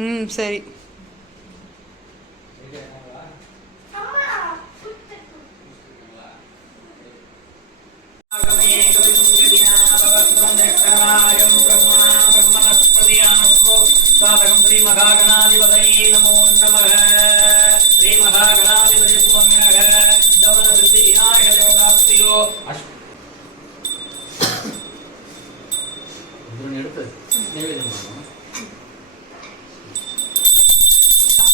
ம் சரி. ஸ்ரீ மகாகணாதிபதியே நமோ நமः. ஸ்ரீ மகாகணாதிபதி சுவாமியாக தவன சித்தி விநாயக தேவதாஸ்தியோ எடுத்து நிவேதனம்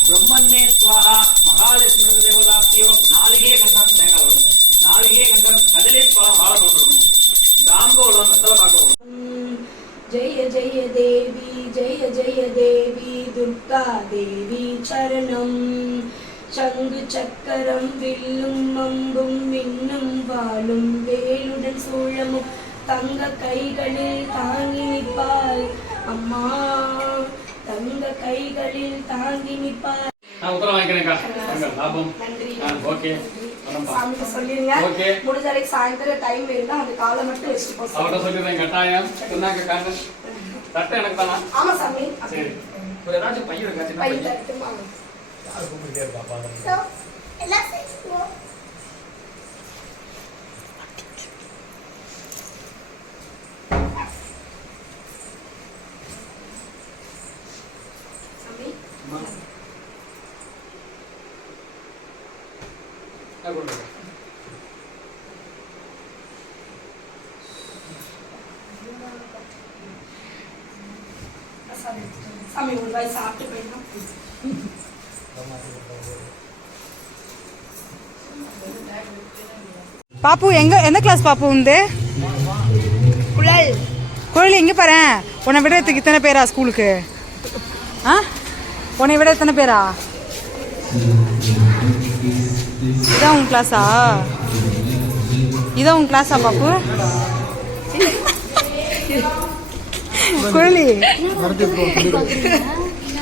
ब्रह्मण्ये स्वाहा महालक्ष्मी देवताप्तियो नालिगे गंधम தேங்காய் நாலிகே கண்டம் கதலி பழம் வாழைப்பழம் தாங்கோலம் வெத்தலை பாக்கு. जय जय देवी जय जय देवी दुर्गा देवी चरणम शंகு சக்கரம் வில்லும் அம்பும் விண்ணும் வாளும் வேலுடன் சூழமும் தங்க கைகளில் தாங்கி நிற்பாள் அம்மா, தங்க கைகளில் தாங்கி நிற்பாள். நான் உத்தரவு வாங்கிக்கிறேன்க்கா. லாபம். நன்றி. ஓகே. சாமிக்கு சொல்லிருங்க. முடிஞ்ச வரைக்கும் சாயந்தரம் டைம் இருந்தா அந்த காலை மட்டும் வச்சுட்டு போக அவட்ட சொல்லிடுறேன் கட்டாயம். சொன்னாங்க காரண சட்டை எனக்கு தானா? ஆமா சாமி. சரி. ஒரு ஏதாச்சும் பைய இருக்கா? சின்ன பைய. யாரு கூப்பிட்டே இருக்கா பாருங்க. எல்லாம் செய்யுங்க. சாமி. சாமி ஒரு வாய் சாப்பிட்டு போயிடலாம். பாப்பு எந்த கிளாஸ் பாப்பு உண்டு? குழல். குழல் எங்கே பாரு. உன்னை விட இத்தனை பேரா ஸ்கூலுக்கு? ஆ, உன்னை விட எத்தனை பேரா? இதான் உன் கிளாஸா? இதான் உன் கிளாஸா பாப்பு? குழலி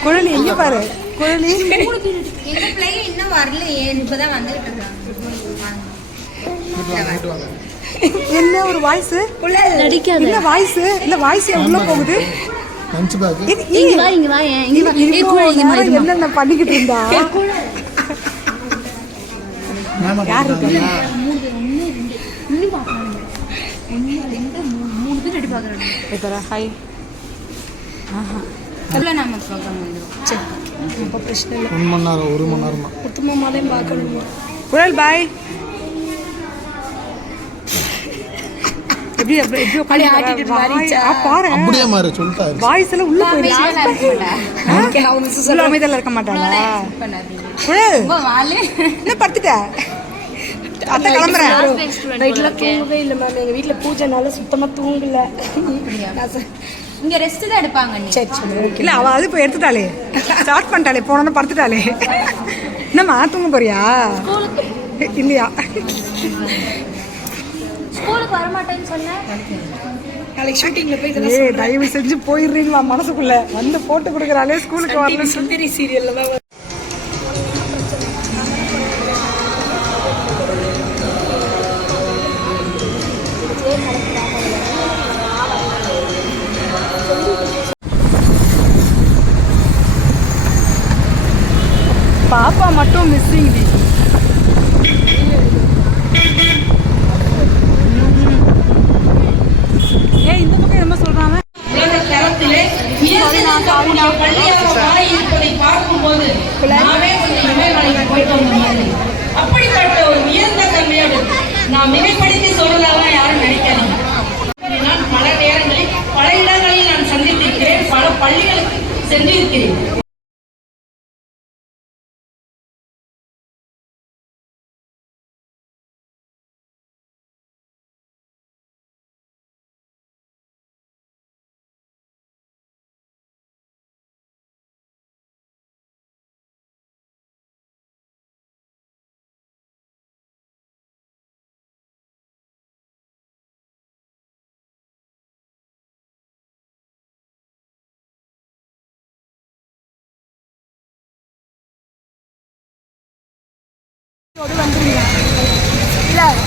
குழலி எங்க பாரு. குழலி இன்னும் வரலையே, இப்பதான் வந்துட்டு இருக்காங்க. என்ன ஒரு வாய்ஸ் இல்ல வாய்ஸ் இல்ல வாய்ஸ் உள்ள போகுது. என்ன பண்ணிக்கிட்டு இருந்தா யாரு ஹாய். குழல் பாய். அமைதியில இருக்க மாட்டாளா? படுத்துட்ட அத்தை கிளம்புறேன். நைட்ல தூங்கவே இல்லை மேம். எங்க வீட்டுல பூஜைனால சுத்தமா தூங்கல. இங்க ரெஸ்ட் தான் எடுப்பாங்க. சரி சரி ஓகே. இல்ல அவ அது போய் எடுத்துட்டாளே, ஸ்டார்ட் பண்ணிட்டாளே, போனோன்னு படுத்துட்டாளே. என்னம்மா தூங்க போறியா? இல்லையா? ஸ்கூலுக்கு வர மாட்டேன்னு சொன்னேன். நாளைக்கு ஷூட்டிங்ல போய் தயவு செஞ்சு போயிடுறீங்களா? மனசுக்குள்ள வந்து போட்டு கொடுக்குறாளே ஸ்கூலுக்கு வரல. சுந்தரி சீரியல்ல தான் பாப்பா மட்டும் மிஸ்ஸிங் டி. ஏய் இந்த பக்கம் என்ன சொல்றாங்க? அப்படிப்பட்ட ஒரு உயர்ந்த தன்மையோடு நான் மிகைப்படுத்தி சொல்லலாம் யாரும் நினைக்காதீங்க. நான் பல நேரங்களில் பல இடங்களில் நான் சந்தித்திருக்கிறேன், பல பள்ளிகளுக்கு சென்றிருக்கிறேன்.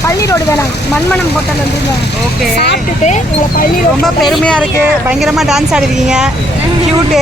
பள்ளி ரோடு வேணாம், மண்மனம் ஹோட்டல் வந்துருங்க. ஓகே, சாப்பிட்டுட்டு உங்களை பள்ளி ரொம்ப பெருமையா இருக்கு. பயங்கரமா டான்ஸ் ஆடுவீங்க, கியூட்டு.